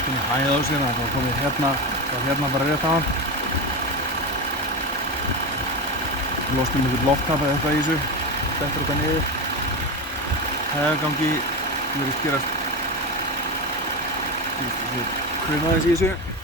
allt inn í hæð á sér, það var komið hérna bara rétt á hann. Lostum einhvern lofttap eða eitthvað í þessu, dettur þetta niður. Hæðagangi, virðist gerast, kruma þess í þessu.